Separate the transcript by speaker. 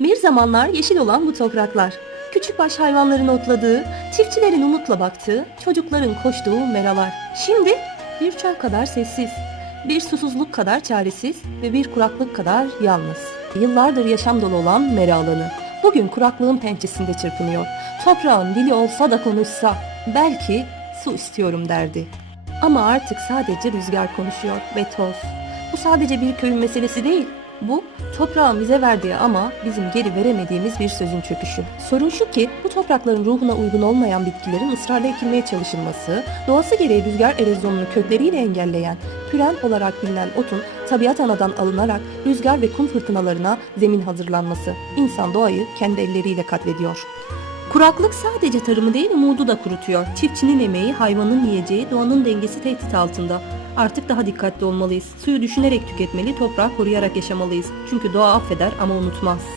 Speaker 1: Bir zamanlar yeşil olan bu topraklar. Küçükbaş hayvanların otladığı, çiftçilerin umutla baktığı, çocukların koştuğu meralar. Şimdi bir çöl kadar sessiz, bir susuzluk kadar çaresiz ve bir kuraklık kadar yalnız. Yıllardır yaşam dolu olan mera alanı. Bugün kuraklığın pençesinde çırpınıyor. Toprağın dili olsa da konuşsa belki su istiyorum derdi. Ama artık sadece rüzgar konuşuyor ve toz. Bu sadece bir köyün meselesi değil. Bu toprağın bize verdiği ama bizim geri veremediğimiz bir sözün çöküşü. Sorun şu ki bu toprakların ruhuna uygun olmayan bitkilerin ısrarla ekilmeye çalışılması, doğası gereği rüzgar erozyonunu kökleriyle engelleyen, püren olarak bilinen otun tabiat anadan alınarak rüzgar ve kum fırtınalarına zemin hazırlanması. İnsan doğayı kendi elleriyle katlediyor. Kuraklık sadece tarımı değil umudu da kurutuyor. Çiftçinin emeği, hayvanın yiyeceği, doğanın dengesi tehdit altında. Artık daha dikkatli olmalıyız. Suyu düşünerek tüketmeli, toprağı koruyarak yaşamalıyız. Çünkü doğa affeder ama unutmaz.